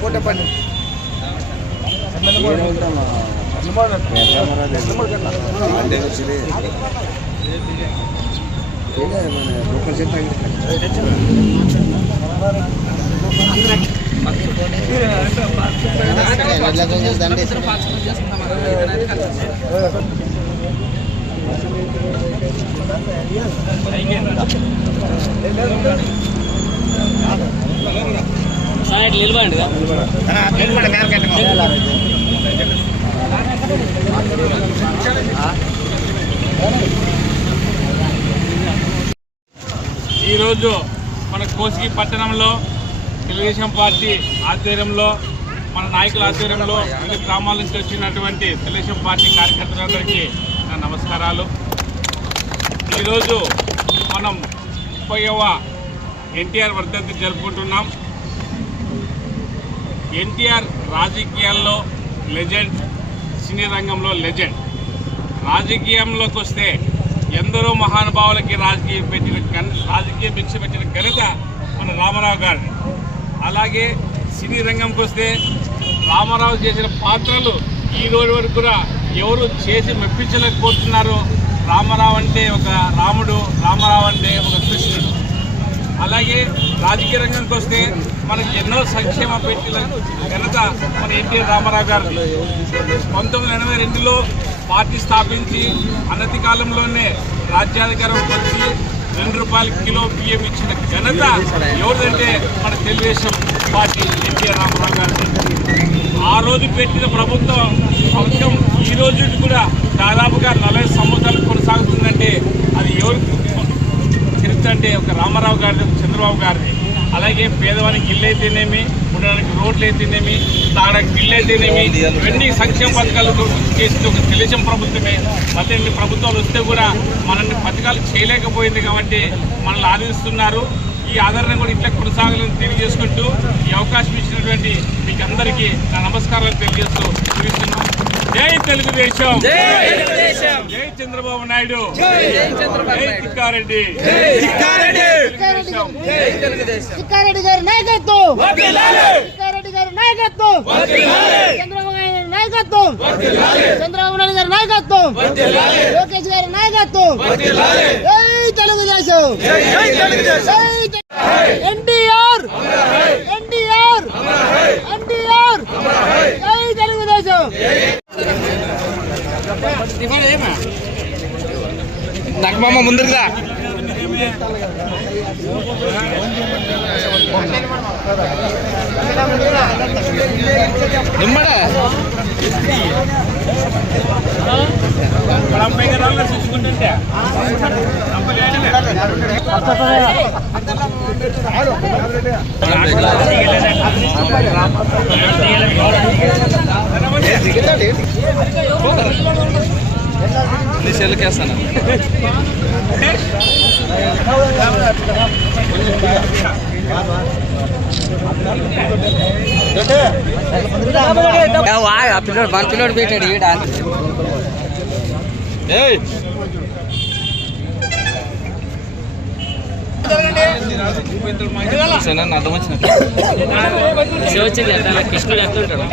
Photo పని నిలబండి ఈరోజు మన కోసిగి పట్టణంలో తెలుగుదేశం పార్టీ ఆధ్వర్యంలో మన నాయకుల ఆధ్వర్యంలో వివిధ గ్రామాల నుంచి వచ్చినటువంటి తెలుగుదేశం పార్టీ కార్యకర్తలందరికీ నా నమస్కారాలు. ఈరోజు మనం 30వ ఎన్టీఆర్ వర్ధంతి జరుపుకుంటున్నాం. ఎన్టీఆర్ రాజకీయాల్లో లెజెండ్, సినీ రంగంలో లెజెండ్. రాజకీయంలోకి వస్తే ఎందరో మహానుభావులకి రాజకీయ భిక్ష పెట్టిన ఘనత మన రామారావు గారు. అలాగే సినీ రంగంకి వస్తే రామారావు చేసిన పాత్రలు ఈ రోజు వరకు కూడా ఎవరు చేసి మెప్పించలేకపోతున్నారు. రామారావు అంటే ఒక రాముడు, రామారావు అంటే ఒక కృష్ణుడు. అలాగే రాజకీయ రంగంకి వస్తే మనకి ఎన్నో సంక్షేమ పెట్టిన ఘనత మన ఎన్టీఆర్ రామారావు గారు. 1982లో పార్టీ స్థాపించి అనతి కాలంలోనే రాజ్యాధికారం వచ్చి ₹2 కిలో బియ్యం ఇచ్చిన ఘనత ఎవరిదంటే మన తెలుగుదేశం పార్టీ ఎన్టీఆర్ రామారావు గారు. ఆ రోజు పెట్టిన ప్రభుత్వం అంశం ఈ రోజు కూడా దాదాపుగా 40 సంవత్సరాలు కొనసాగుతుందంటే అది ఎవరు చరిత్ర అంటే ఒక రామారావు గారి, చంద్రబాబు గారిది. అలాగే పేదవానికి ఇల్లు అయితేనేమి, ఉండడానికి రోడ్లు అయితేనేమి, తాగడానికి బిల్లు అయితేనేమి, ఇవన్నీ సంక్షేమ పథకాలు చేసిన ఒక తెలుగుదేశం ప్రభుత్వమే. మధ్య ప్రభుత్వాలు వస్తే కూడా మనల్ని పథకాలు చేయలేకపోయింది కాబట్టి మనల్ని ఆదరిస్తున్నారు. ఈ ఆదరణ కూడా ఇట్లా కొనసాగాలని తెలియజేసుకుంటూ ఈ అవకాశం ఇచ్చినటువంటి మీకు అందరికీ నా నమస్కారాలు తెలియజేస్తూ ముగిస్తున్నాం. జై తెలుగుదేశం, జై చంద్రబాబు నాయుడు, జై తిక్కారెడ్డి, తిక్కారెడ్డి గారి నాయకత్వం, తిక్కారెడ్డి గారి నాయకత్వం, చంద్రబాబు నాయుడు నాయకత్వం, చంద్రబాబు నాయుడు గారి నాయకత్వం, లోకేష్ గారి నాయకత్వం. జై తెలుగుదేశం, ఎన్టీఆర్, ఎన్టీఆర్, ఎన్టీఆర్, జై తెలుగుదేశం. నగ్మమ్మ ముందుగా నిమ్మడ చూసుకుంటుంటే సెల్కేస్తాను. పిల్లోడు మన పిల్లోడు పెట్టాడు ఈడ. అర్థం వచ్చిన కృష్ణుడు ఎట్లుంటాడు.